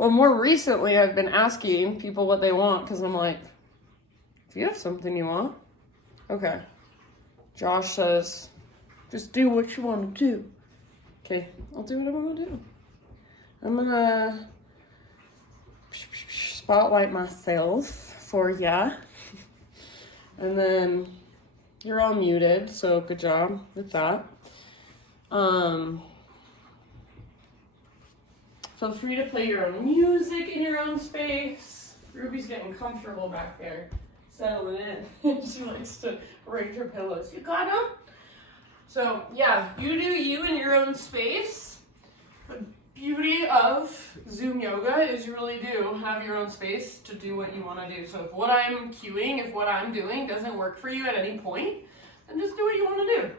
Well, more recently, I've been asking people what they want because I'm like, if you have something you want, okay. Josh says, just do what you want to do. Okay, I'll do what I want to do. I'm gonna spotlight myself for ya. And then you're all muted, so good job with that. Feel free to play your own music in your own space. Ruby's getting comfortable back there, settling in. She likes to arrange her pillows. You got them? So yeah, you do you in your own space. The beauty of Zoom yoga is you really do have your own space to do what you want to do. So if what I'm cueing, if what I'm doing doesn't work for you at any point, then just do what you want to do.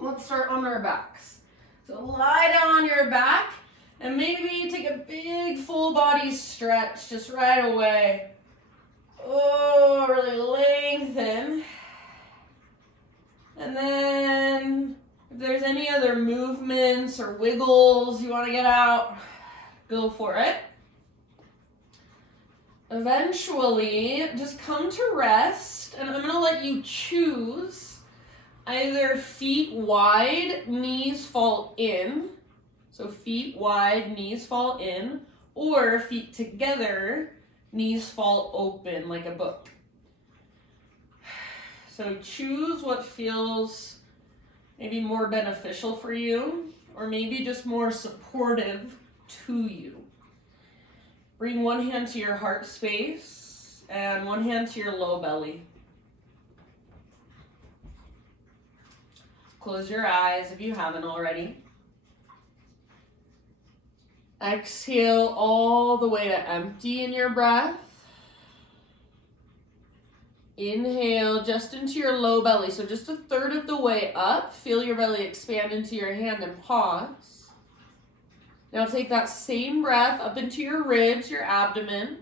Let's start on our backs. So lie down on your back and maybe take a big full body stretch just right away. Oh, really lengthen. And then if there's any other movements or wiggles you want to get out, go for it. Eventually, just come to rest, and I'm going to let you choose either feet wide, knees fall in. So feet wide, knees fall in, or feet together, knees fall open like a book. So choose what feels maybe more beneficial for you, or maybe just more supportive to you. Bring one hand to your heart space and one hand to your low belly. Close your eyes if you haven't already. Exhale all the way to empty in your breath. Inhale just into your low belly, so just a third of the way up. Feel your belly expand into your hand and pause. Now take that same breath up into your ribs, your abdomen.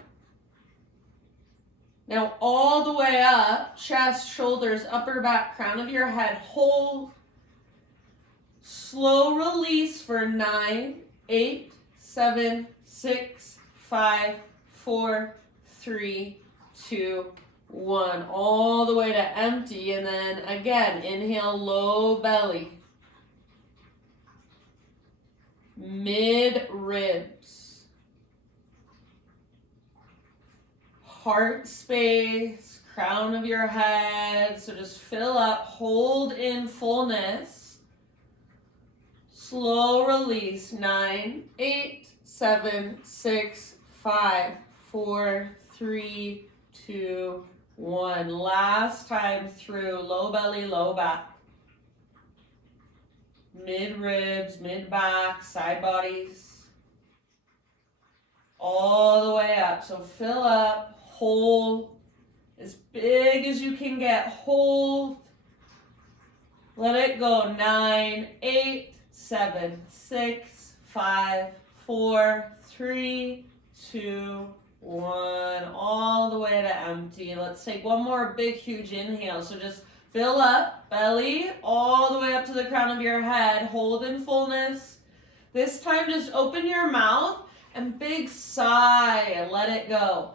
Now all the way up, chest, shoulders, upper back, crown of your head. Hold. Slow release for 9, 8, 7, 6, 5, 4, 3, 2, 1. All the way to empty. And then again, inhale, low belly. Mid ribs. Heart space, crown of your head. So just fill up, hold in fullness. Slow release, 9, 8, 7, 6, 5, 4, 3, 2, 1. Last time through, low belly, low back. Mid ribs, mid back, side bodies. All the way up. So fill up, hold as big as you can get. Hold. Let it go. 9, 8, 7, 6, 5, 4, 3, 2, 1. All the way to empty. Let's take one more big, huge inhale. So just fill up, belly, all the way up to the crown of your head. Hold in fullness. This time, just open your mouth and big sigh and let it go.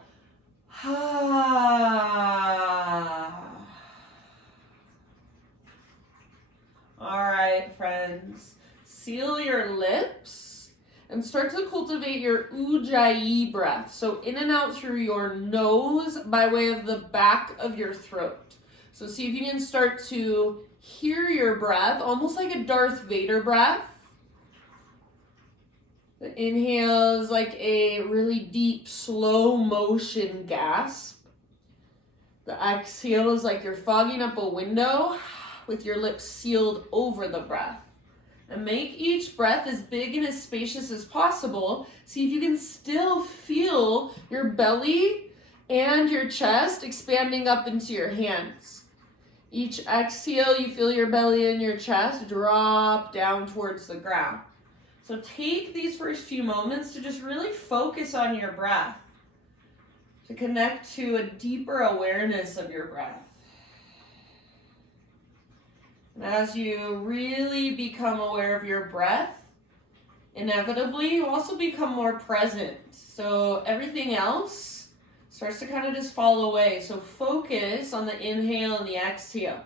All right, friends. Seal your lips and start to cultivate your ujjayi breath. So in and out through your nose by way of the back of your throat. So see if you can start to hear your breath, almost like a Darth Vader breath. The inhale is like a really deep, slow motion gasp. The exhale is like you're fogging up a window with your lips sealed over the breath. And make each breath as big and as spacious as possible. See if you can still feel your belly and your chest expanding up into your hands. Each exhale, you feel your belly and your chest drop down towards the ground. So take these first few moments to just really focus on your breath, to connect to a deeper awareness of your breath. And as you really become aware of your breath, inevitably, you also become more present. So everything else starts to kind of just fall away. So focus on the inhale and the exhale.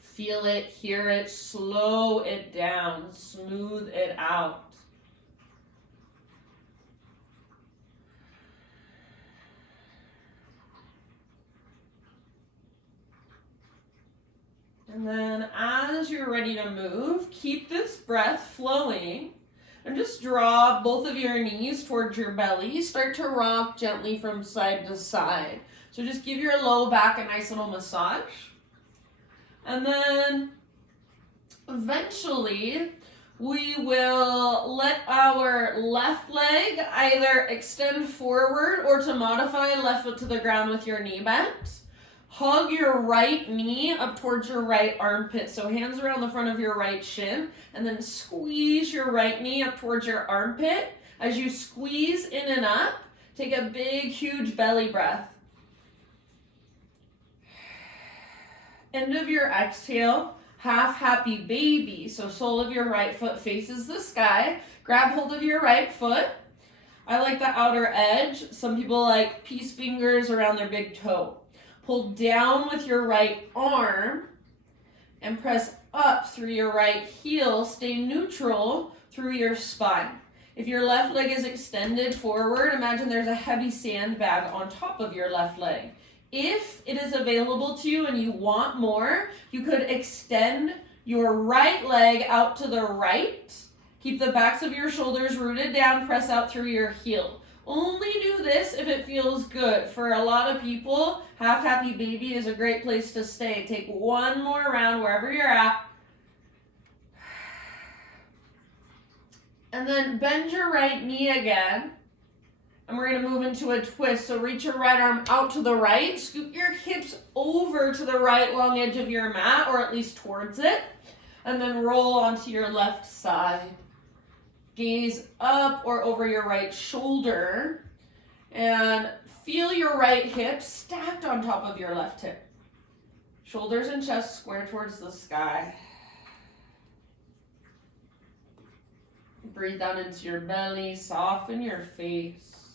Feel it, hear it, slow it down, smooth it out. And then as you're ready to move, keep this breath flowing and just draw both of your knees towards your belly. Start to rock gently from side to side. So just give your low back a nice little massage. And then eventually we will let our left leg either extend forward or to modify, left foot to the ground with your knee bent. Hug your right knee up towards your right armpit. So hands around the front of your right shin, and then squeeze your right knee up towards your armpit. As you squeeze in and up, take a big, huge belly breath. End of your exhale, half happy baby. So sole of your right foot faces the sky. Grab hold of your right foot. I like the outer edge. Some people like peace fingers around their big toe. Pull down with your right arm and press up through your right heel. Stay neutral through your spine. If your left leg is extended forward, imagine there's a heavy sandbag on top of your left leg. If it is available to you and you want more, you could extend your right leg out to the right. Keep the backs of your shoulders rooted down, press out through your heel. Only do this if it feels good. For a lot of people, half happy baby is a great place to stay. Take one more round wherever you're at. And then bend your right knee again. And we're going to move into a twist. So reach your right arm out to the right. Scoot your hips over to the right long edge of your mat, or at least towards it. And then roll onto your left side. Gaze up or over your right shoulder and feel your right hip stacked on top of your left hip. Shoulders and chest square towards the sky. Breathe down into your belly, soften your face.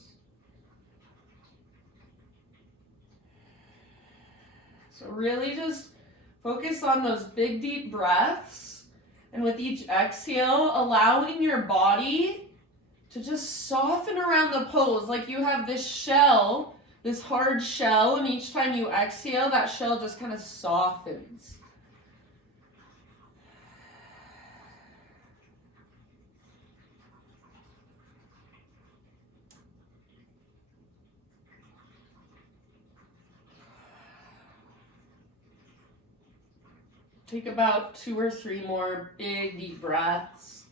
So really just focus on those big deep breaths. And with each exhale, allowing your body to just soften around the pose. Like you have this shell, this hard shell, and each time you exhale, that shell just kind of softens. Take about 2 or 3 more big, deep breaths.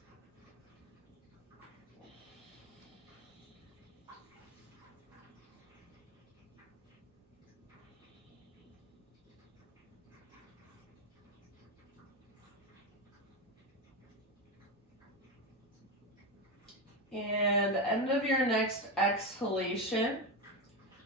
And end of your next exhalation,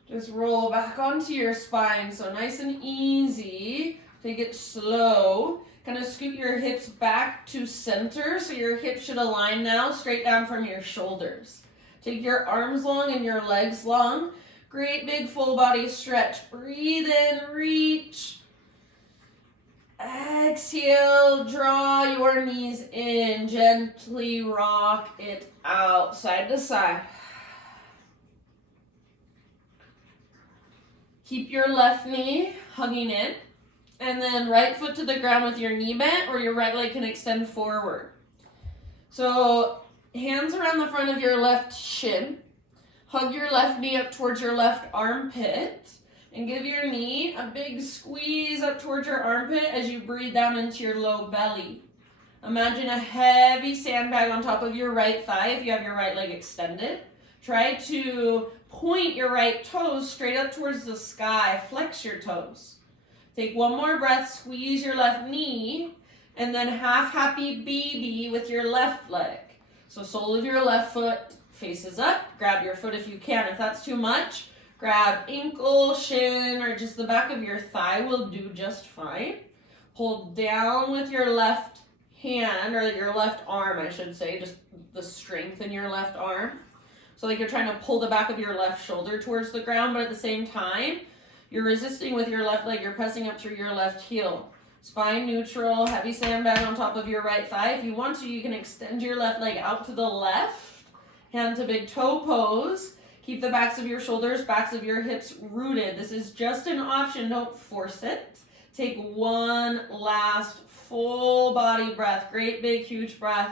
just roll back onto your spine. So nice and easy. Take it slow. Kind of scoot your hips back to center. So your hips should align now, straight down from your shoulders. Take your arms long and your legs long. Great big full body stretch. Breathe in, reach. Exhale, draw your knees in. Gently rock it out, side to side. Keep your left knee hugging in. And then right foot to the ground with your knee bent, or your right leg can extend forward. So hands around the front of your left shin. Hug your left knee up towards your left armpit. And give your knee a big squeeze up towards your armpit as you breathe down into your low belly. Imagine a heavy sandbag on top of your right thigh if you have your right leg extended. Try to point your right toes straight up towards the sky. Flex your toes. Take one more breath, squeeze your left knee, and then half happy baby with your left leg. So sole of your left foot faces up. Grab your foot if you can. If that's too much, grab ankle, shin, or just the back of your thigh will do just fine. Hold down with your left hand, or your left arm, I should say, just the strength in your left arm. So like you're trying to pull the back of your left shoulder towards the ground, but at the same time, you're resisting with your left leg. You're pressing up through your left heel. Spine neutral, heavy sandbag on top of your right thigh. If you want to, you can extend your left leg out to the left. Hand to big toe pose. Keep the backs of your shoulders, backs of your hips rooted. This is just an option. Don't force it. Take one last full body breath. Great big huge breath.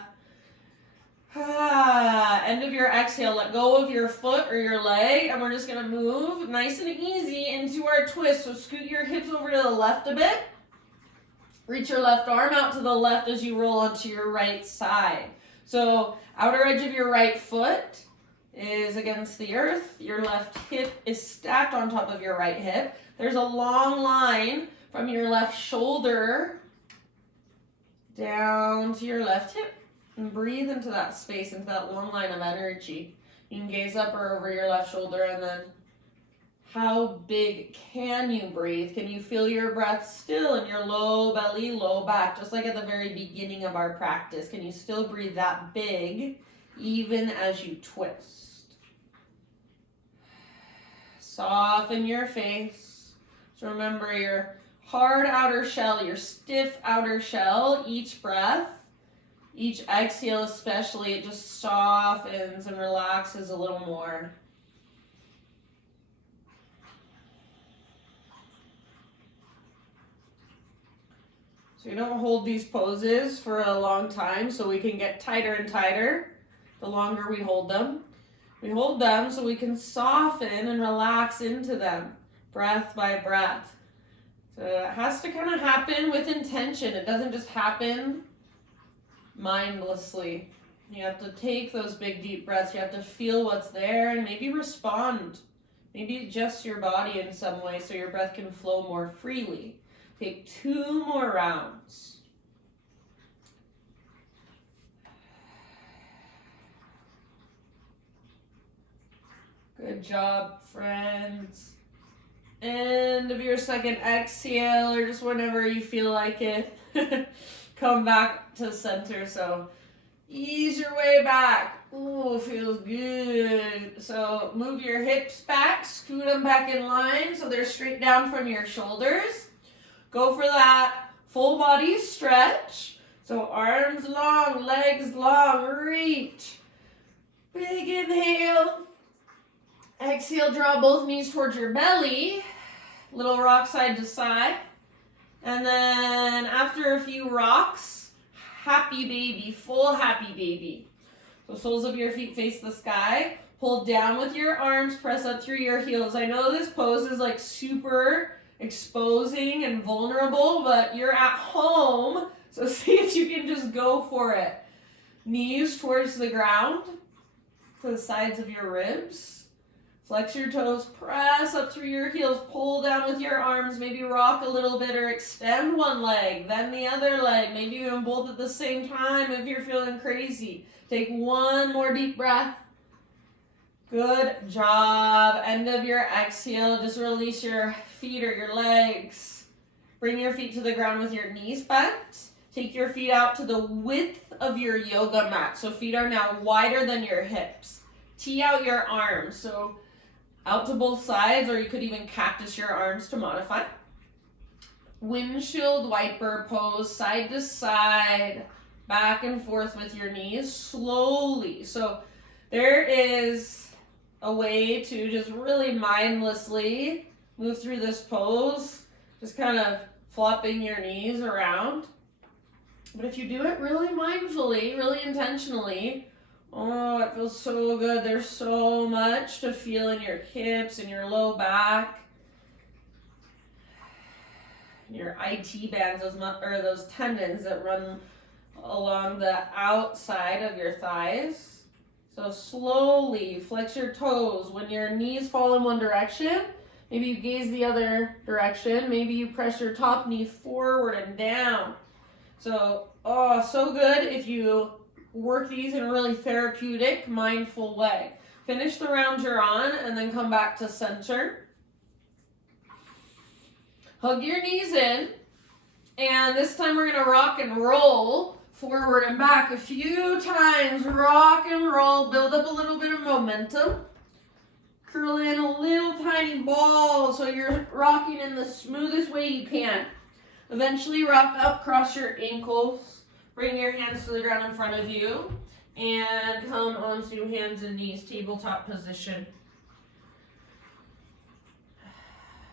End of your exhale, let go of your foot or your leg, and we're just gonna move nice and easy into our twist. So scoot your hips over to the left a bit. Reach your left arm out to the left as you roll onto your right side. So outer edge of your right foot is against the earth. Your left hip is stacked on top of your right hip. There's a long line from your left shoulder down to your left hip. And breathe into that space, into that long line of energy. You can gaze up or over your left shoulder, and then how big can you breathe? Can you feel your breath still in your low belly, low back, just like at the very beginning of our practice? Can you still breathe that big even as you twist? Soften your face. So remember your hard outer shell, your stiff outer shell, each breath. Each exhale especially, it just softens and relaxes a little more. So you don't hold these poses for a long time so we can get tighter and tighter the longer we hold them. We hold them so we can soften and relax into them, breath by breath. So it has to kind of happen with intention. It doesn't just happen mindlessly. You have to take those big deep breaths. You have to feel what's there and maybe respond. Maybe adjust your body in some way so your breath can flow more freely. Take 2 more rounds. Good job, friends. End of your second exhale, or just whenever you feel like it. Come back to center, so ease your way back. Ooh, feels good. So move your hips back, scoot them back in line so they're straight down from your shoulders. Go for that full body stretch. So arms long, legs long, reach. Big inhale. Exhale, draw both knees towards your belly. Little rock side to side. And then after a few rocks, happy baby, full happy baby. So soles of your feet face the sky. Hold down with your arms, press up through your heels. I know this pose is like super exposing and vulnerable, but you're at home, so see if you can just go for it. Knees towards the ground, to the sides of your ribs. Flex your toes, press up through your heels, pull down with your arms, maybe rock a little bit or extend one leg, then the other leg, maybe even both at the same time if you're feeling crazy. Take 1 more deep breath. Good job. End of your exhale, just release your feet or your legs. Bring your feet to the ground with your knees bent. Take your feet out to the width of your yoga mat. So feet are now wider than your hips. Tee out your arms. So out to both sides, or you could even cactus your arms to modify. Windshield wiper pose, side to side, back and forth with your knees slowly. So there is a way to just really mindlessly move through this pose, just kind of flopping your knees around. But if you do it really mindfully, really intentionally, oh, it feels so good. There's so much to feel in your hips and your low back. Your IT bands, those tendons that run along the outside of your thighs. So slowly flex your toes. When your knees fall in one direction, maybe you gaze the other direction. Maybe you press your top knee forward and down. So, so good if you work these in a really therapeutic, mindful way. Finish the round you're on and then come back to center. Hug your knees in. And this time we're going to rock and roll Forward and back a few times. Rock and roll. Build up a little bit of momentum. Curl in a little tiny ball so you're rocking in the smoothest way you can. Eventually rock up, cross your ankles. Bring your hands to the ground in front of you. And come onto hands and knees, tabletop position.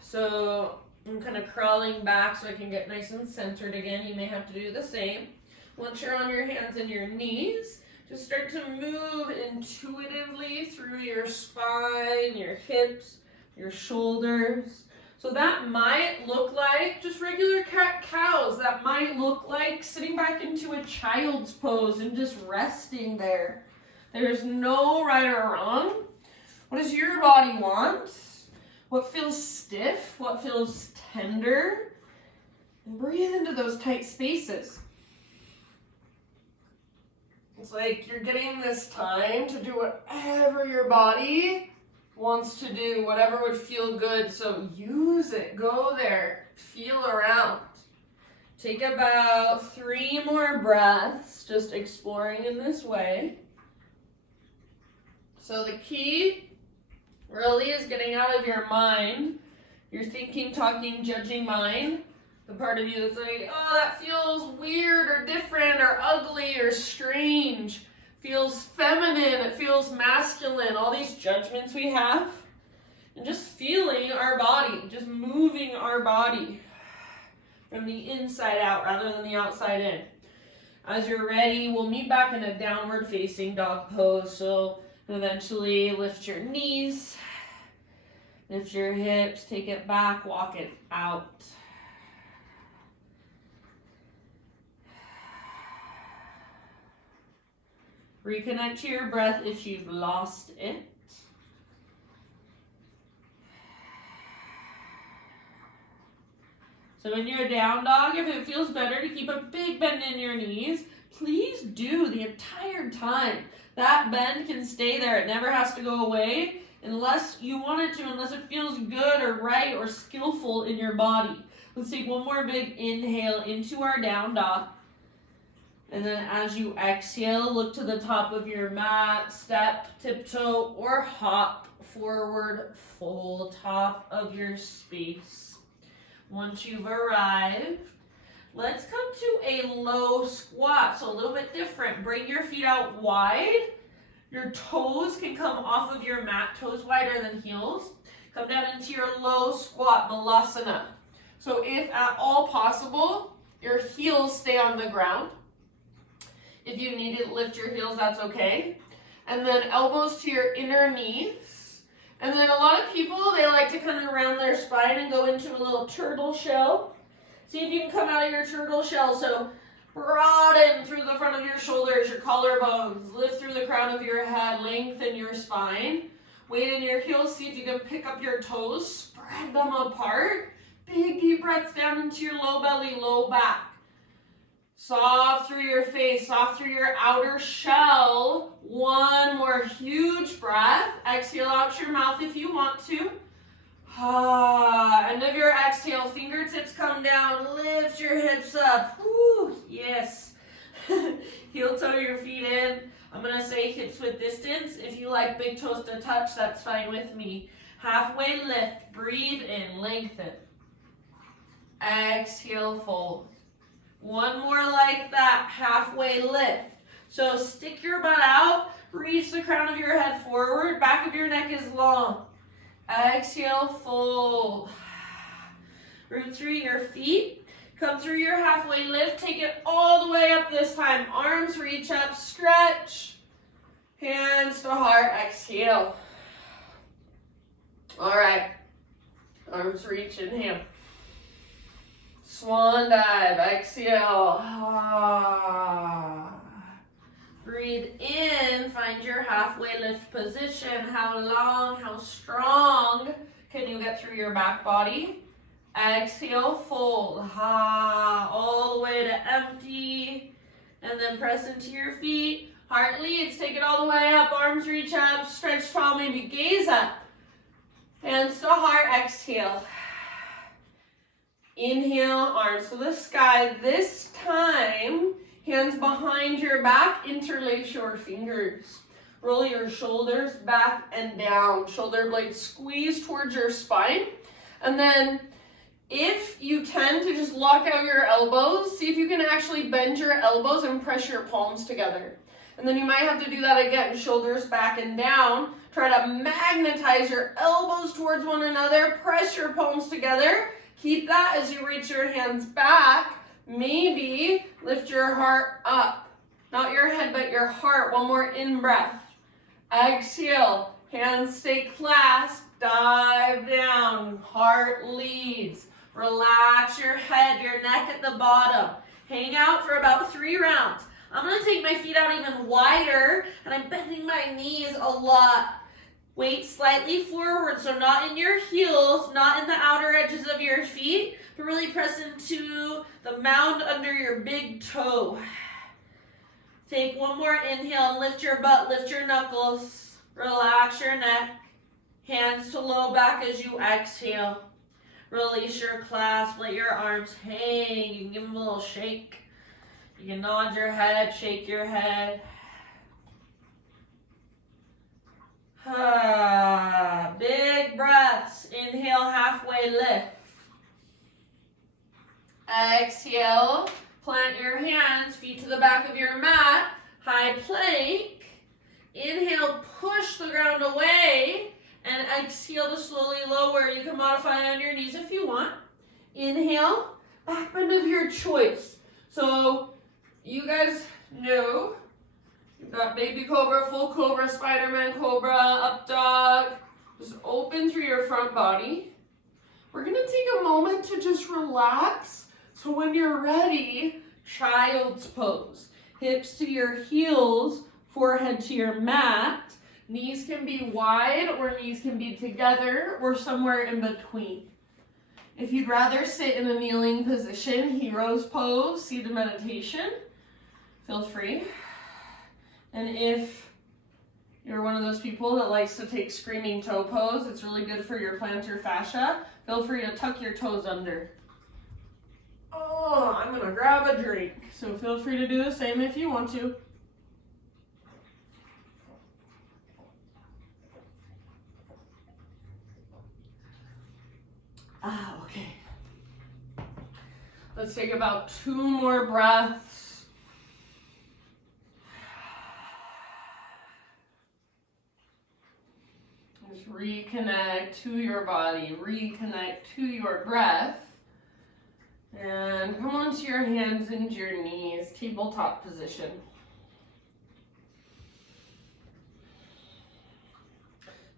So I'm kind of crawling back so I can get nice and centered again. You may have to do the same. Once you're on your hands and your knees, just start to move intuitively through your spine, your hips, your shoulders. So that might look like just regular cat-cows. That might look like sitting back into a child's pose and just resting there. There's no right or wrong. What does your body want? What feels stiff? What feels tender? And breathe into those tight spaces. It's like you're getting this time to do whatever your body wants to do, whatever would feel good. So use it. Go there. Feel around. Take about 3 more breaths, just exploring in this way. So the key really is getting out of your mind, your thinking, talking, judging mind. The part of you that's like, oh, that feels weird or different or ugly or strange. Feels feminine, it feels masculine. All these judgments we have. And just feeling our body, just moving our body from the inside out rather than the outside in. As you're ready, we'll meet back in a downward facing dog pose. So eventually lift your knees, lift your hips, take it back, walk it out. Reconnect to your breath if you've lost it. So in your down dog, if it feels better to keep a big bend in your knees, please do the entire time. That bend can stay there. It never has to go away unless you want it to, unless it feels good or right or skillful in your body. Let's take one more big inhale into our down dog. And then as you exhale, look to the top of your mat, step, tiptoe, or hop forward, full top of your space. Once you've arrived, let's come to a low squat. So a little bit different. Bring your feet out wide. Your toes can come off of your mat, toes wider than heels. Come down into your low squat, Malasana. So if at all possible, your heels stay on the ground. If you need to lift your heels, that's okay. And then elbows to your inner knees. And then a lot of people, they like to kind of round their spine and go into a little turtle shell. See if you can come out of your turtle shell. So broaden through the front of your shoulders, your collarbones. Lift through the crown of your head, lengthen your spine. Weight in your heels, see if you can pick up your toes, spread them apart. Big deep breaths down into your low belly, low back. Soft through your face, soft through your outer shell. One more huge breath. Exhale out your mouth if you want to. End of your exhale, fingertips come down, lift your hips up. Woo, yes. Heel toe your feet in. I'm going to say hips width distance. If you like big toes to touch, that's fine with me. Halfway lift, breathe in, lengthen. Exhale, fold. One more like that, halfway lift. So stick your butt out, reach the crown of your head forward, back of your neck is long. Exhale, fold. Root through your feet, come through your halfway lift, take it all the way up this time. Arms reach up, stretch. Hands to heart, exhale. All right, arms reach, inhale. Swan dive, exhale. Breathe in, find your halfway lift position. How long, how strong can you get through your back body? Exhale, fold. All the way to empty. And then press into your feet. Heart leads, take it all the way up. Arms reach up, stretch tall, maybe gaze up. Hands to heart, exhale. Inhale, arms to the sky. This time, Hands behind your back, interlace your fingers. Roll your shoulders back and down. Shoulder blades squeeze towards your spine. And then if you tend to just lock out your elbows, see if you can actually bend your elbows and press your palms together. And then you might have to do that again, shoulders back and down. Try to magnetize your elbows towards one another, press your palms together. Keep that as you reach your hands back. Maybe lift your heart up. Not your head, but your heart. One more in-breath. Exhale, hands stay clasped, dive down, heart leads. Relax your head, your neck at the bottom. Hang out for about 3 rounds. I'm gonna take my feet out even wider, and I'm bending my knees a lot. Weight slightly forward, so not in your heels, not in the outer edges of your feet, but really press into the mound under your big toe. Take one more inhale and lift your butt, lift your knuckles, relax your neck. Hands to low back as you exhale. Release your clasp, let your arms hang. You can give them a little shake. You can nod your head, shake your head. Big breaths. Inhale, halfway lift. Exhale, plant your hands, feet to the back of your mat, high plank. Inhale, push the ground away, and exhale to slowly lower. You can modify on your knees if you want. Inhale, back bend of your choice. So you guys know you've got baby cobra, full cobra, Spider-Man cobra, up dog. Just open through your front body. We're gonna take a moment to just relax. So when you're ready, child's pose. Hips to your heels, forehead to your mat. Knees can be wide or knees can be together or somewhere in between. If you'd rather sit in a kneeling position, hero's pose, seated meditation, feel free. And if you're one of those people that likes to take screaming toe pose, it's really good for your plantar fascia. Feel free to tuck your toes under. Oh, I'm gonna grab a drink. So feel free to do the same if you want to. Okay. Let's take about 2 more breaths. Just reconnect to your body, reconnect to your breath. And come onto your hands and your knees, tabletop position.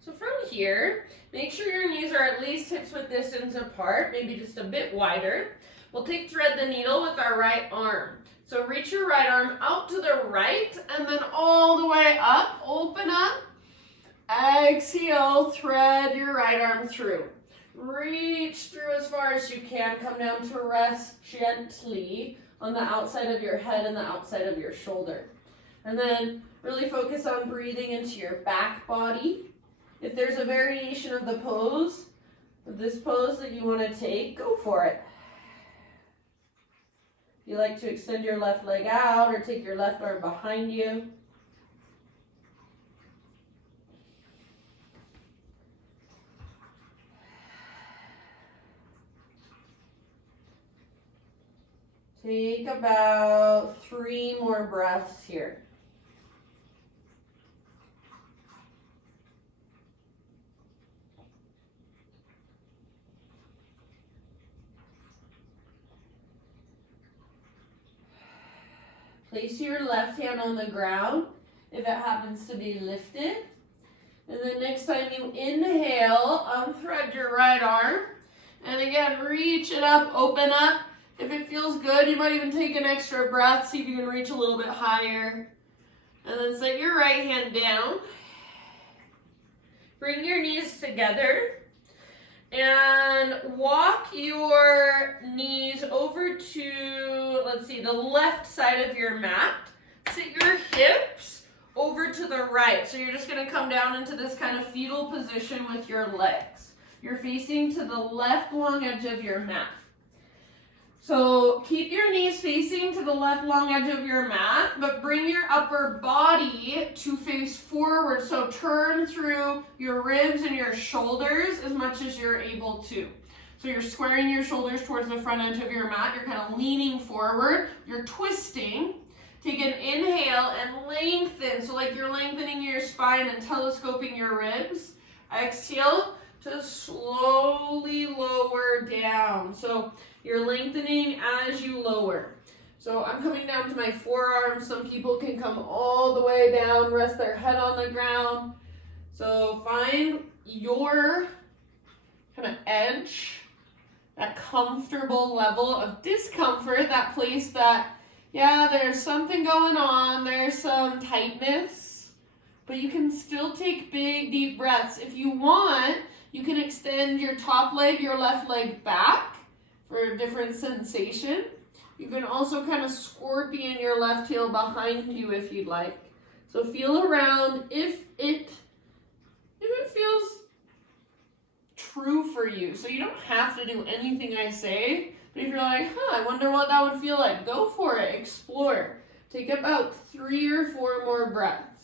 So from here, make sure your knees are at least hips-width distance apart, maybe just a bit wider. We'll take thread the needle with our right arm. So reach your right arm out to the right and then all the way up, open up. Exhale, thread your right arm through. Reach through as far as you can. Come down to rest gently on the outside of your head and the outside of your shoulder. And then really focus on breathing into your back body. If there's a variation of the pose, this pose that you want to take, go for it. If you like to extend your left leg out or take your left arm behind you. Take about 3 more breaths here. Place your left hand on the ground if it happens to be lifted. And then next time you inhale, unthread your right arm. And again, reach it up, open up. If it feels good, you might even take an extra breath, see if you can reach a little bit higher. And then set your right hand down. Bring your knees together. And walk your knees over to, let's see, the left side of your mat. Sit your hips over to the right. So you're just going to come down into this kind of fetal position with your legs. You're facing to the left long edge of your mat. So keep your knees facing to the left long edge of your mat, but bring your upper body to face forward. So turn through your ribs and your shoulders as much as you're able to. So you're squaring your shoulders towards the front edge of your mat. You're kind of leaning forward. You're twisting. Take an inhale and lengthen. So like you're lengthening your spine and telescoping your ribs. Exhale to slowly lower down. So you're lengthening as you lower. So I'm coming down to my forearms. Some people can come all the way down, rest their head on the ground. So find your kind of edge, that comfortable level of discomfort, that place that, yeah, there's something going on, there's some tightness, but you can still take big, deep breaths. If you want, you can extend your top leg, your left leg back for a different sensation. You can also kind of scorpion your left heel behind you if you'd like. So feel around if it feels true for you. So you don't have to do anything I say, but if you're like, I wonder what that would feel like, go for it, explore. Take about 3 or 4 more breaths.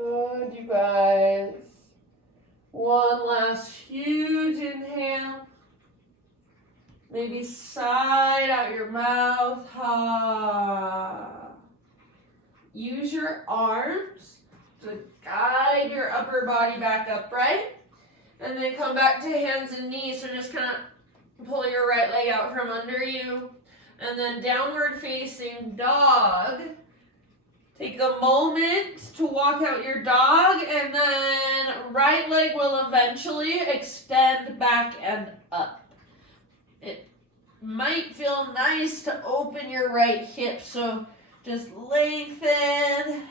Good, you guys. One last huge inhale. Maybe side out your mouth. Use your arms to guide your upper body back upright. And then come back to hands and knees. So just kind of pull your right leg out from under you. And then downward facing dog. Take a moment to walk out your dog, and then right leg will eventually extend back and up. It might feel nice to open your right hip, so just lengthen.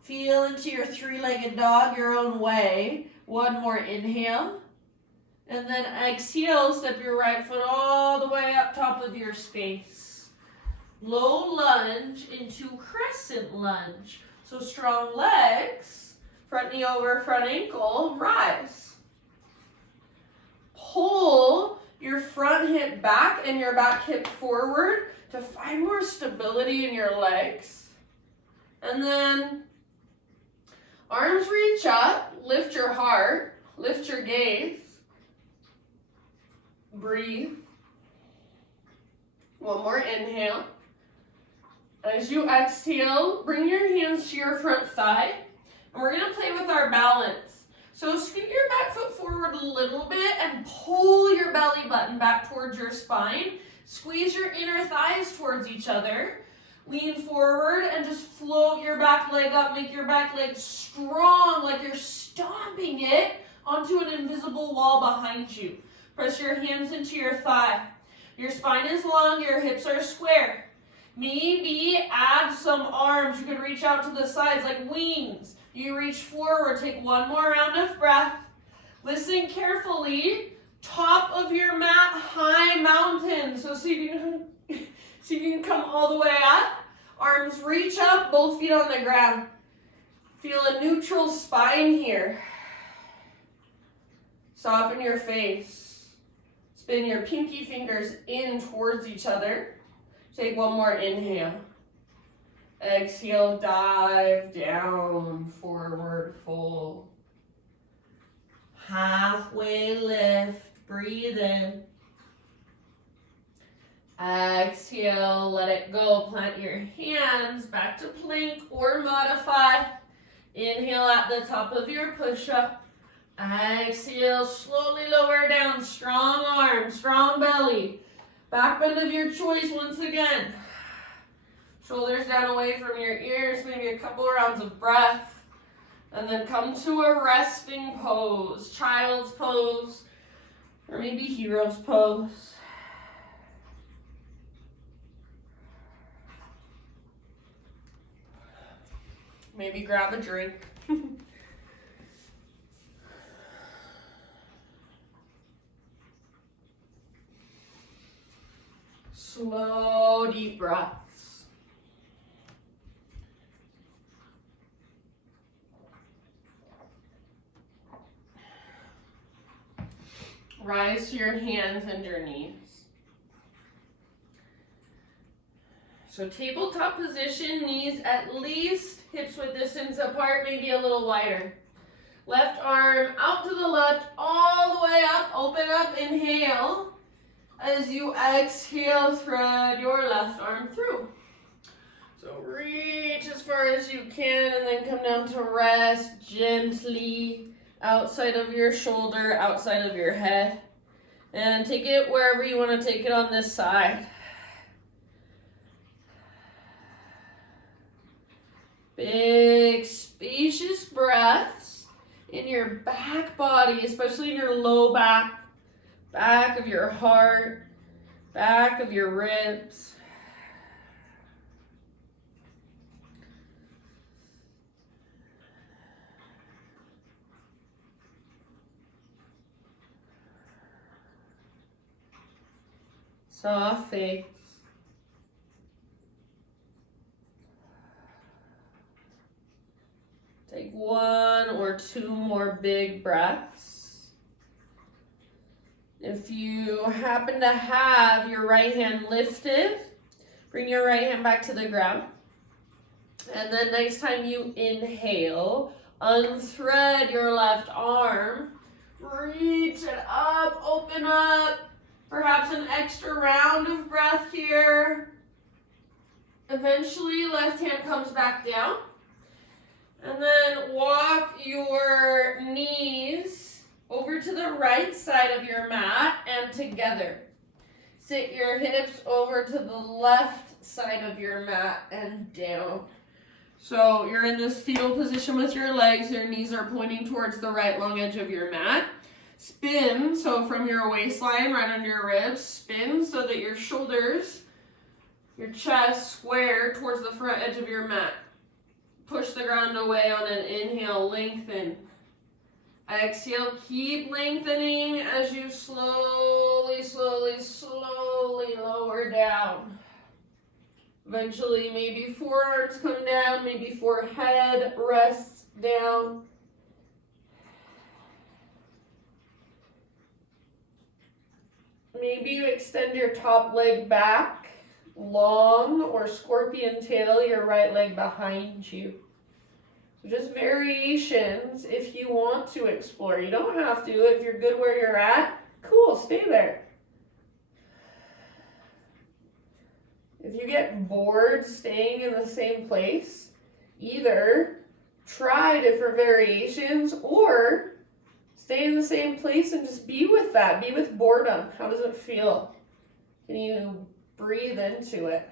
Feel into your 3-legged dog your own way. One more inhale. And then exhale, step your right foot all the way up top of your space. Low lunge into crescent lunge. So strong legs, front knee over front ankle, rise. Pull your front hip back and your back hip forward to find more stability in your legs. And then arms reach up, lift your heart, lift your gaze. Breathe. One more inhale. As you exhale, bring your hands to your front thigh, and we're going to play with our balance. So scoot your back foot forward a little bit and pull your belly button back towards your spine. Squeeze your inner thighs towards each other. Lean forward and just float your back leg up. Make your back leg strong, like you're stomping it onto an invisible wall behind you. Press your hands into your thigh. Your spine is long, your hips are square. Maybe add some arms. You can reach out to the sides like wings. You reach forward. Take one more round of breath. Listen carefully. Top of your mat, high mountain. So see if you can come all the way up. Arms reach up, both feet on the ground. Feel a neutral spine here. Soften your face. Spin your pinky fingers in towards each other. Take one more inhale. Exhale, dive down, forward fold. Halfway lift, breathe in. Exhale, let it go. Plant your hands back to plank or modify. Inhale at the top of your push-up. Exhale, slowly lower down. Strong arms, strong belly. Back bend of your choice once again. Shoulders down away from your ears, maybe a couple rounds of breath. And then come to a resting pose, child's pose, or maybe hero's pose. Maybe grab a drink. Slow, deep breaths. Rise to your hands and your knees. So tabletop position, knees at least hips width distance apart, maybe a little wider. Left arm out to the left, all the way up, open up, inhale. As you exhale, thread your left arm through. So reach as far as you can and then come down to rest gently outside of your shoulder, outside of your head. And take it wherever you want to take it on this side. Big, spacious breaths in your back body, especially in your low back. Back of your heart, back of your ribs. Soft face. Take 1 or 2 more big breaths. If you happen to have your right hand lifted, bring your right hand back to the ground. And then next time you inhale, unthread your left arm, reach it up, open up, perhaps an extra round of breath here. Eventually, left hand comes back down. And then walk your knees over to the right side of your mat and together. Sit your hips over to the left side of your mat and down. So you're in this fetal position with your legs. Your knees are pointing towards the right long edge of your mat. Spin, so from your waistline right under your ribs, spin so that your shoulders, your chest square towards the front edge of your mat. Push the ground away on an inhale, lengthen. Exhale, keep lengthening as you slowly, slowly, slowly lower down. Eventually, maybe forearms come down, maybe forehead rests down. Maybe you extend your top leg back, long, or scorpion tail your right leg behind you. So just variations if you want to explore. You don't have to. If you're good where you're at, cool, stay there. If you get bored staying in the same place, either try different variations or stay in the same place and just be with that. Be with boredom. How does it feel? Can you breathe into it?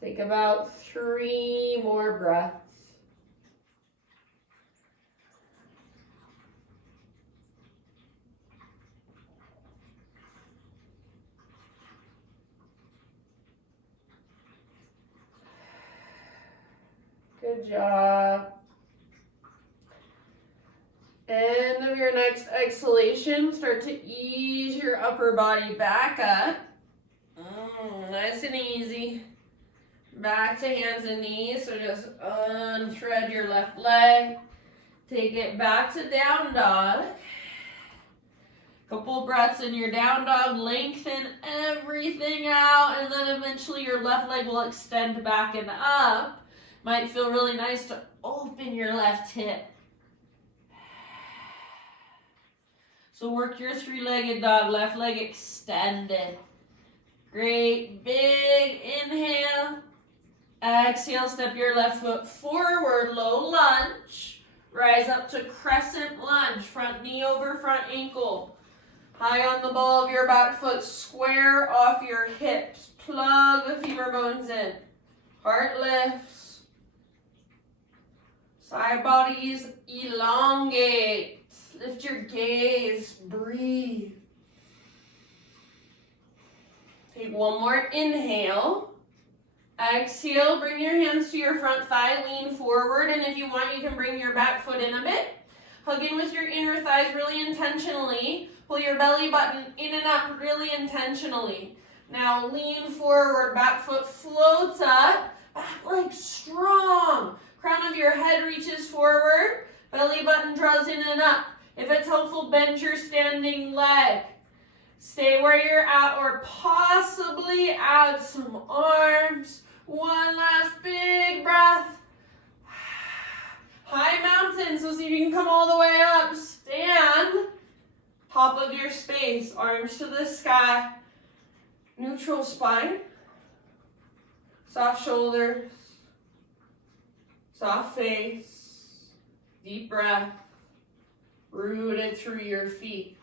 Take about 3 more breaths. Good job. End of your next exhalation, start to ease your upper body back up. Nice and easy. Back to hands and knees, so just unthread your left leg. Take it back to down dog. Couple breaths in your down dog, lengthen everything out, and then eventually your left leg will extend back and up. Might feel really nice to open your left hip. So work your 3-legged dog, left leg extended. Great, big inhale. Exhale, step your left foot forward, low lunge. Rise up to crescent lunge, front knee over front ankle. High on the ball of your back foot, square off your hips. Plug the femur bones in. Heart lifts. Side bodies elongate. Lift your gaze, breathe. Take one more inhale. Exhale, bring your hands to your front thigh, lean forward, and if you want, you can bring your back foot in a bit. Hug in with your inner thighs really intentionally. Pull your belly button in and up really intentionally. Now lean forward, back foot floats up, back leg strong. Crown of your head reaches forward, belly button draws in and up. If it's helpful, bend your standing leg. Stay where you're at or possibly add some arms. One last big breath. High mountain, so see if you can come all the way up. Stand. Top of your space, arms to the sky. Neutral spine. Soft shoulders. Soft face. Deep breath. Rooted through your feet.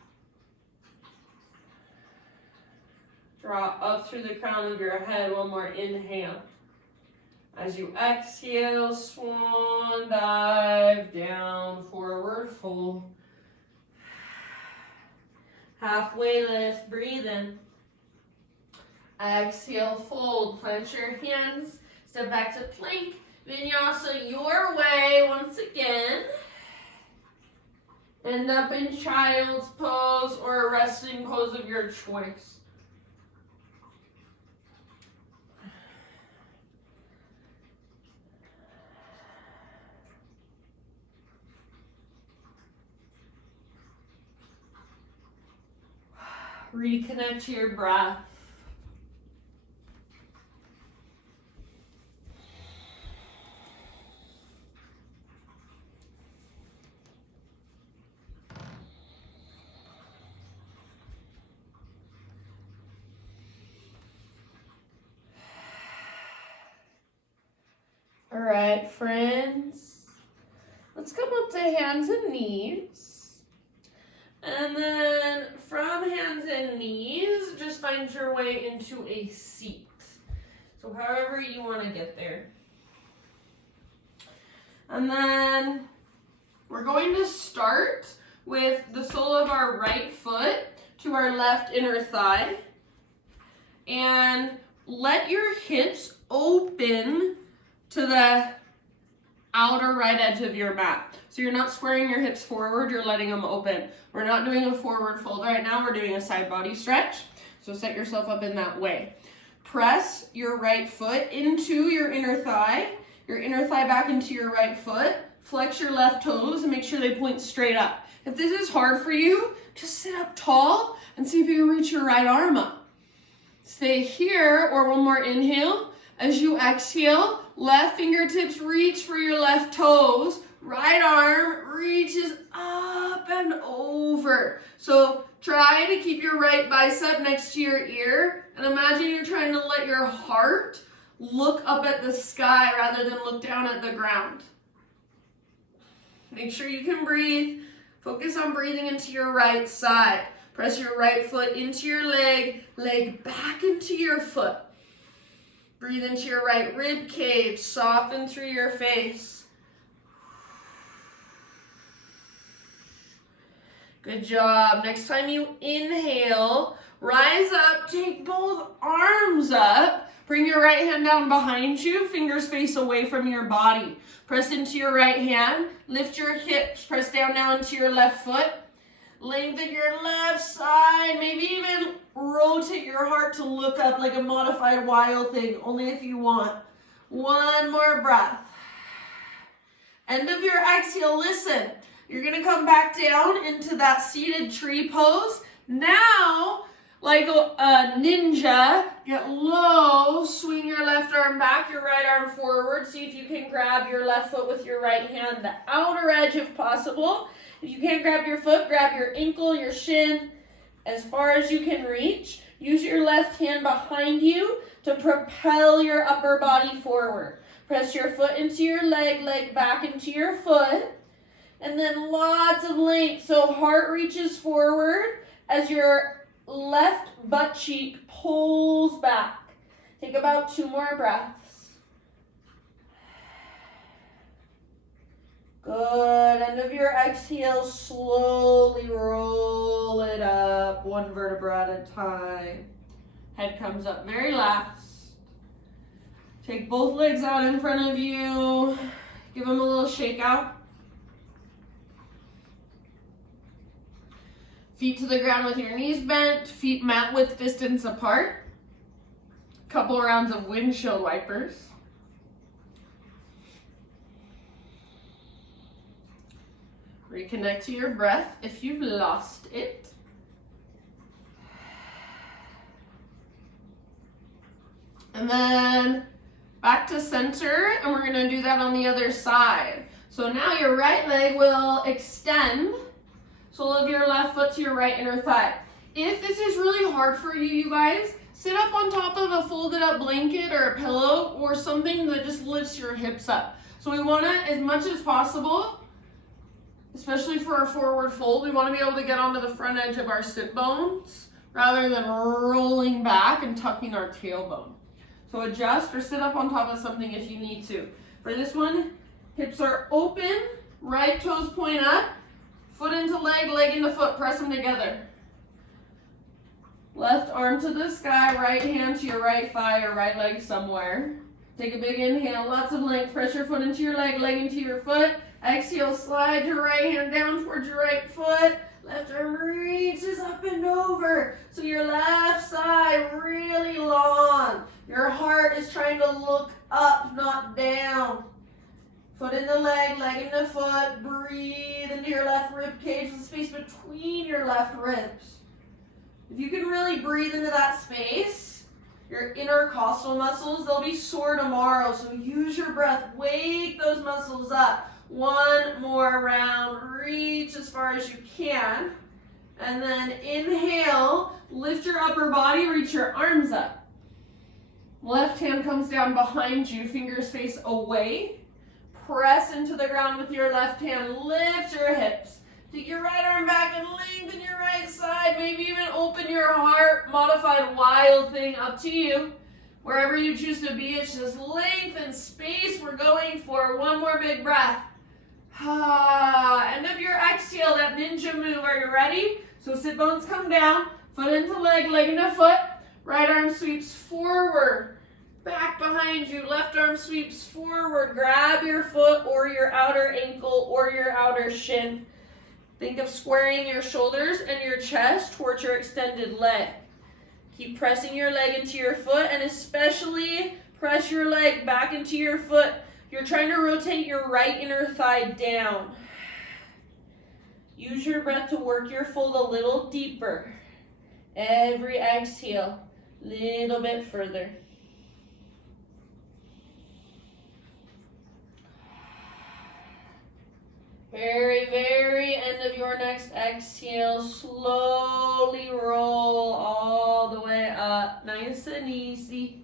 Draw up through the crown of your head. One more inhale. As you exhale, swan dive down, forward fold. Halfway lift, breathe in. Exhale, fold. Plant your hands, step back to plank. Vinyasa your way once again. End up in child's pose or a resting pose of your choice. Reconnect to your breath. All right, friends. Let's come up to hands and knees. And then from hands and knees, just find your way into a seat. So however you want to get there. And then we're going to start with the sole of our right foot to our left inner thigh. And let your hips open to the outer right edge of your mat. So you're not squaring your hips forward, you're letting them open. We're not doing a forward fold right now, we're doing a side body stretch. So set yourself up in that way. Press your right foot into your inner thigh back into your right foot. Flex your left toes and make sure they point straight up. If this is hard for you, just sit up tall and see if you can reach your right arm up. Stay here, or one more inhale. As you exhale, left fingertips reach for your left toes. Right arm reaches up and over. So try to keep your right bicep next to your ear. And imagine you're trying to let your heart look up at the sky rather than look down at the ground. Make sure you can breathe. Focus on breathing into your right side. Press your right foot into your leg back into your foot. Breathe into your right rib cage, soften through your face. Good job. Next time you inhale, rise up, take both arms up. Bring your right hand down behind you, fingers face away from your body. Press into your right hand, lift your hips, press down now into your left foot. Lengthen your left side, maybe even rotate your heart to look up like a modified wild thing, only if you want. One more breath. End of your exhale, listen. You're gonna come back down into that seated tree pose. Now, like a ninja, get low, swing your left arm back, your right arm forward. See if you can grab your left foot with your right hand, the outer edge if possible. If you can't grab your foot, grab your ankle, your shin, as far as you can reach. Use your left hand behind you to propel your upper body forward. Press your foot into your leg back into your foot. And then lots of length, so heart reaches forward as your left butt cheek pulls back. Take about 2 more breaths. Good. End of your exhale, slowly roll it up, one vertebra at a time. Head comes up very last. Take both legs out in front of you. Give them a little shake out. Feet to the ground with your knees bent, feet mat width distance apart. Couple rounds of windshield wipers. Reconnect to your breath if you've lost it. And then back to center, and we're gonna do that on the other side. So now your right leg will extend, sole of your left foot to your right inner thigh. If this is really hard for you, you guys, sit up on top of a folded up blanket or a pillow or something that just lifts your hips up. So we wanna, as much as possible, especially for our forward fold, we want to be able to get onto the front edge of our sit bones rather than rolling back and tucking our tailbone. So adjust or sit up on top of something if you need to. For this one, hips are open, right toes point up, foot into leg, leg into foot, press them together. Left arm to the sky, right hand to your right thigh or right leg somewhere. Take a big inhale, lots of length, press your foot into your leg, leg into your foot. Exhale, slide your right hand down towards your right foot. Left arm reaches up and over. So your left side really long. Your heart is trying to look up, not down. Foot in the leg, leg in the foot. Breathe into your left rib cage, the space between your left ribs. If you can really breathe into that space, your intercostal muscles, they'll be sore tomorrow. So use your breath, wake those muscles up. One more round, reach as far as you can. And then inhale, lift your upper body, reach your arms up. Left hand comes down behind you, fingers face away. Press into the ground with your left hand, lift your hips. Take your right arm back and lengthen your right side. Maybe even open your heart, modified wild thing, up to you. Wherever you choose to be, it's just length and space we're going for. One more big breath. End of your exhale, that ninja move. Are you ready? So sit bones come down, foot into leg, leg into foot. Right arm sweeps forward, back behind you. Left arm sweeps forward. Grab your foot or your outer ankle or your outer shin. Think of squaring your shoulders and your chest towards your extended leg. Keep pressing your leg into your foot, and especially press your leg back into your foot. You're trying to rotate your right inner thigh down. Use your breath to work your fold a little deeper. Every exhale, little bit further. Very, very end of your next exhale, slowly roll all the way up, nice and easy.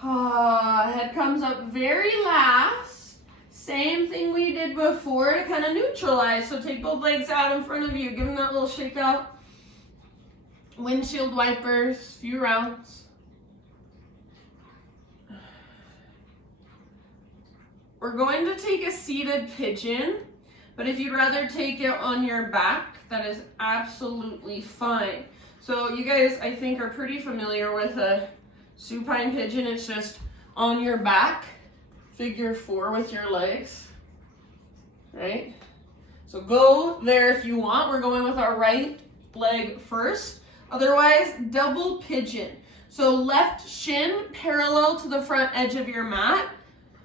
Head comes up very last. Same thing we did before to kind of neutralize. So take both legs out in front of you. Give them that little shake out. Windshield wipers, few rounds. We're going to take a seated pigeon, but if you'd rather take it on your back, that is absolutely fine. So you guys, I think, are pretty familiar with a supine pigeon. It's just on your back, figure 4 with your legs, right? So go there if you want. We're going with our right leg first. Otherwise, double pigeon. So left shin parallel to the front edge of your mat,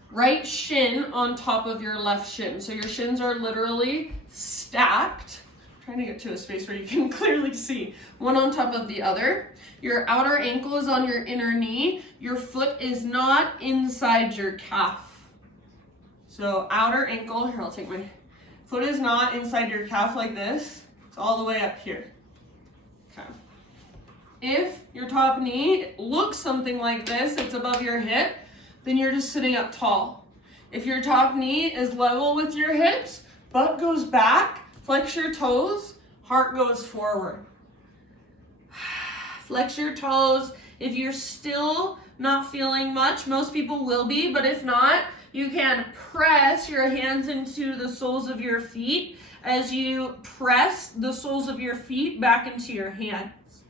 right shin on top of your left shin. So your shins are literally stacked. I'm trying to get to a space where you can clearly see. One on top of the other. Your outer ankle is on your inner knee. Your foot is not inside your calf. So outer ankle, here I'll take my foot is not inside your calf like this. It's all the way up here. Okay. If your top knee looks something like this, it's above your hip, then you're just sitting up tall. If your top knee is level with your hips, butt goes back, flex your toes, heart goes forward. Flex your toes. If you're still not feeling much, most people will be, but if not, You can press your hands into the soles of your feet as you press the soles of your feet back into your hands.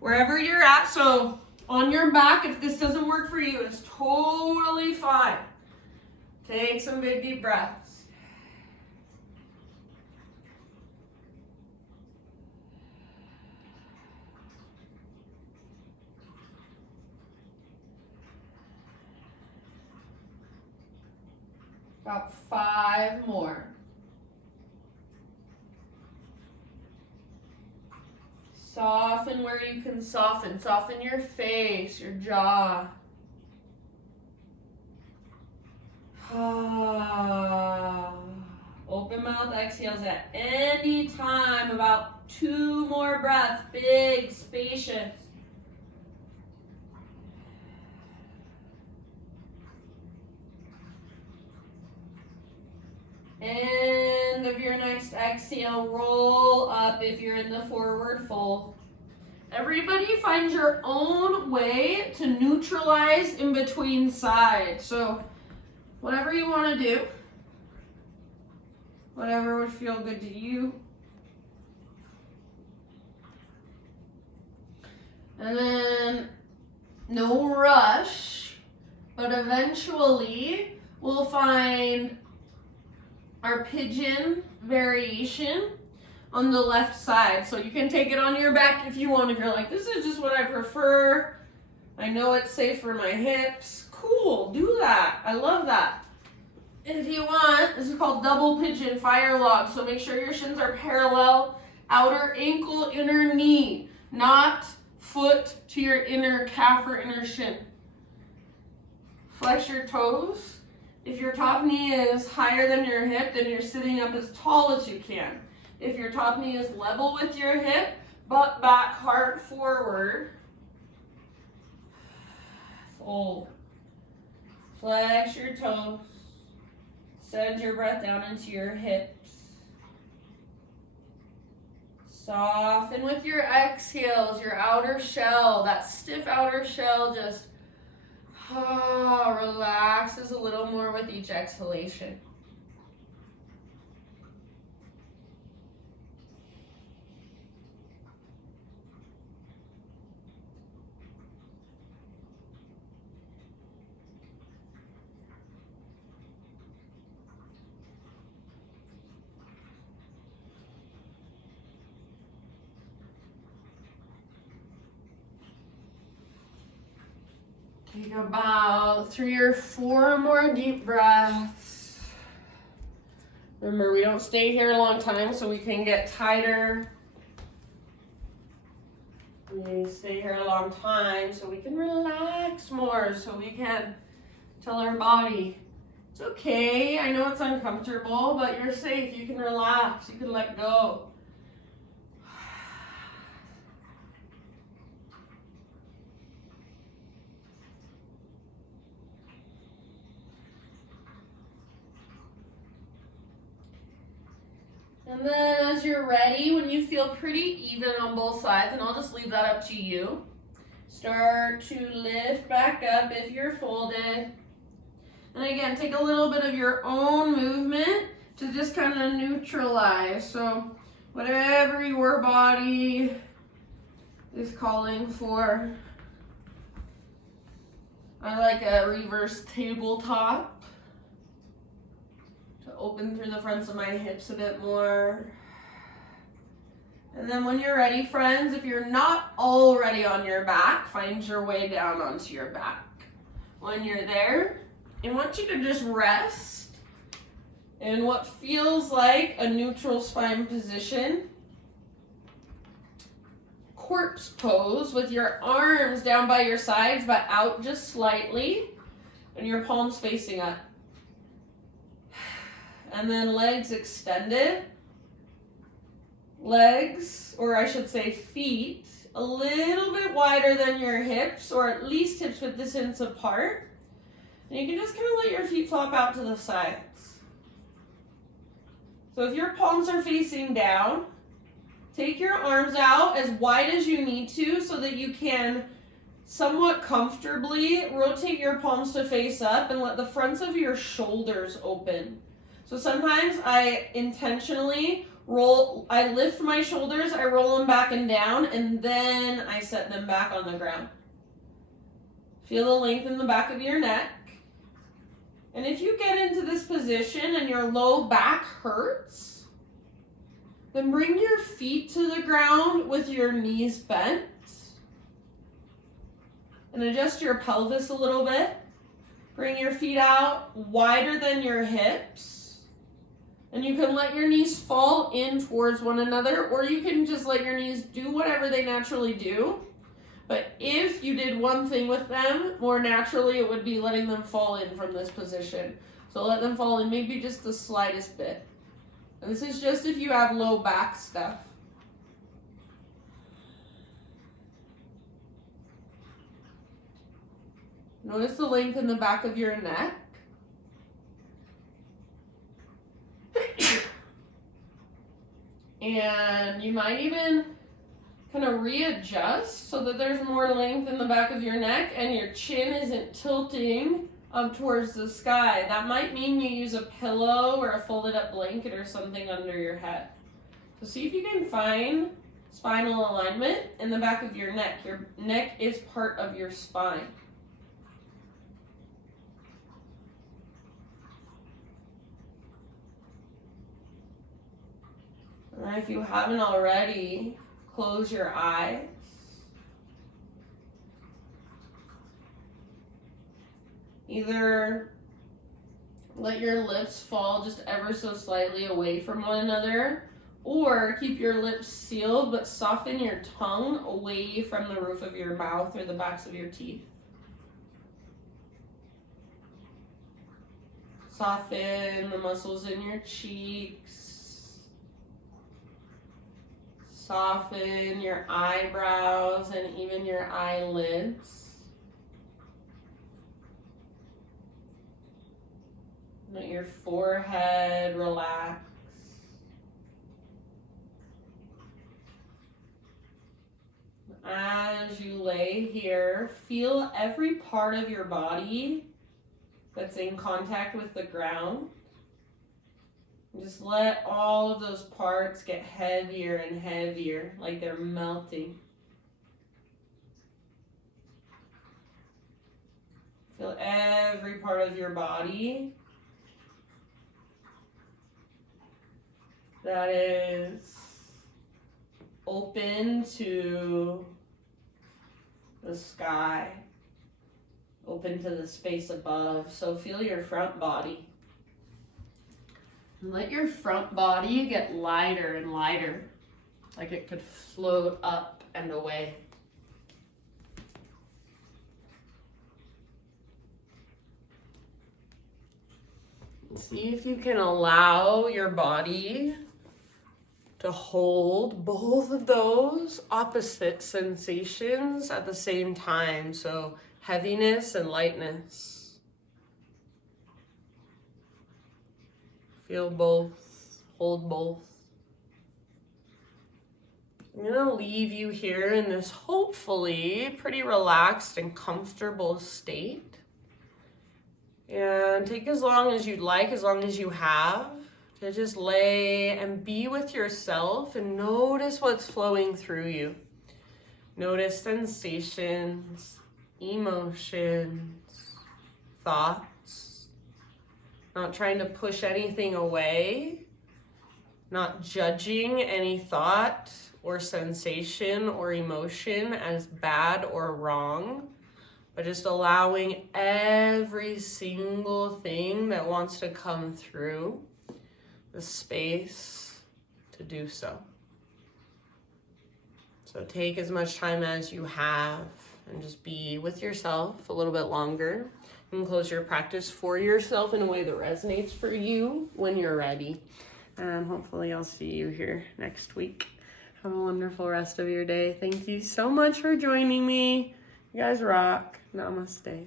Wherever you're at, so on your back, if this doesn't work for you, it's totally fine. Take some big deep breaths. About 5 more. Soften where you can soften. Soften your face, your jaw. Open mouth exhales at any time. About 2 more breaths. Big, spacious. End of your next exhale, roll up if you're in the forward fold. Everybody find your own way to neutralize in between sides. So whatever you want to do, whatever would feel good to you. And then no rush, but eventually we'll find our pigeon variation on the left side. So you can take it on your back if you want. If you're like, this is just what I prefer, I know it's safe for my hips, cool, do that. I love that. If you want, this is called double pigeon fire log. So make sure your shins are parallel, outer ankle, inner knee, not foot to your inner calf or inner shin. Flex your toes. If your top knee is higher than your hip, then you're sitting up as tall as you can. If your top knee is level with your hip, butt back, heart forward. Fold. Flex your toes. Send your breath down into your hips. Soften with your exhales, your outer shell, that stiff outer shell just relaxes a little more with each exhalation. Take about 3 or 4 more deep breaths. Remember, we don't stay here a long time, so we can get tighter. We stay here a long time, so we can relax more, so we can tell our body, it's okay, I know it's uncomfortable, but you're safe, you can relax, you can let go. And then as you're ready, when you feel pretty even on both sides, and I'll just leave that up to you, start to lift back up if you're folded. And again, take a little bit of your own movement to just kind of neutralize. So whatever your body is calling for. I like a reverse tabletop. Open through the fronts of my hips a bit more. And then when you're ready, friends, if you're not already on your back, find your way down onto your back. When you're there, I want you to just rest in what feels like a neutral spine position. Corpse pose with your arms down by your sides but out just slightly and your palms facing up. And then legs extended. Legs, or I should say feet, a little bit wider than your hips, or at least hips width distance apart. And you can just kind of let your feet flop out to the sides. So if your palms are facing down, take your arms out as wide as you need to so that you can somewhat comfortably rotate your palms to face up and let the fronts of your shoulders open. So sometimes I intentionally I lift my shoulders, I roll them back and down, and then I set them back on the ground. Feel the length in the back of your neck. And if you get into this position and your low back hurts, then bring your feet to the ground with your knees bent. And adjust your pelvis a little bit. Bring your feet out wider than your hips. And you can let your knees fall in towards one another, or you can just let your knees do whatever they naturally do. But if you did one thing with them, more naturally it would be letting them fall in from this position. So let them fall in maybe just the slightest bit. And this is just if you have low back stuff. Notice the length in the back of your neck. And you might even kind of readjust so that there's more length in the back of your neck and your chin isn't tilting up towards the sky. That might mean you use a pillow or a folded up blanket or something under your head. So see if you can find spinal alignment in the back of your neck. Your neck is part of your spine. And if you haven't already, close your eyes. Either let your lips fall just ever so slightly away from one another, or keep your lips sealed but soften your tongue away from the roof of your mouth or the backs of your teeth. Soften the muscles in your cheeks. Soften your eyebrows and even your eyelids. Let your forehead relax. As you lay here, feel every part of your body that's in contact with the ground. Just let all of those parts get heavier and heavier, like they're melting. Feel every part of your body that is open to the sky, open to the space above. So feel your front body. And let your front body get lighter and lighter, like it could float up and away. See if you can allow your body to hold both of those opposite sensations at the same time. So heaviness and lightness. Feel both, hold both. I'm gonna leave you here in this hopefully pretty relaxed and comfortable state. And take as long as you'd like, as long as you have, to just lay and be with yourself and notice what's flowing through you. Notice sensations, emotions, thoughts. Not trying to push anything away, not judging any thought or sensation or emotion as bad or wrong, but just allowing every single thing that wants to come through the space to do so. So take as much time as you have and just be with yourself a little bit longer. You can close your practice for yourself in a way that resonates for you when you're ready. And hopefully I'll see you here next week. Have a wonderful rest of your day. Thank you so much for joining me. You guys rock. Namaste.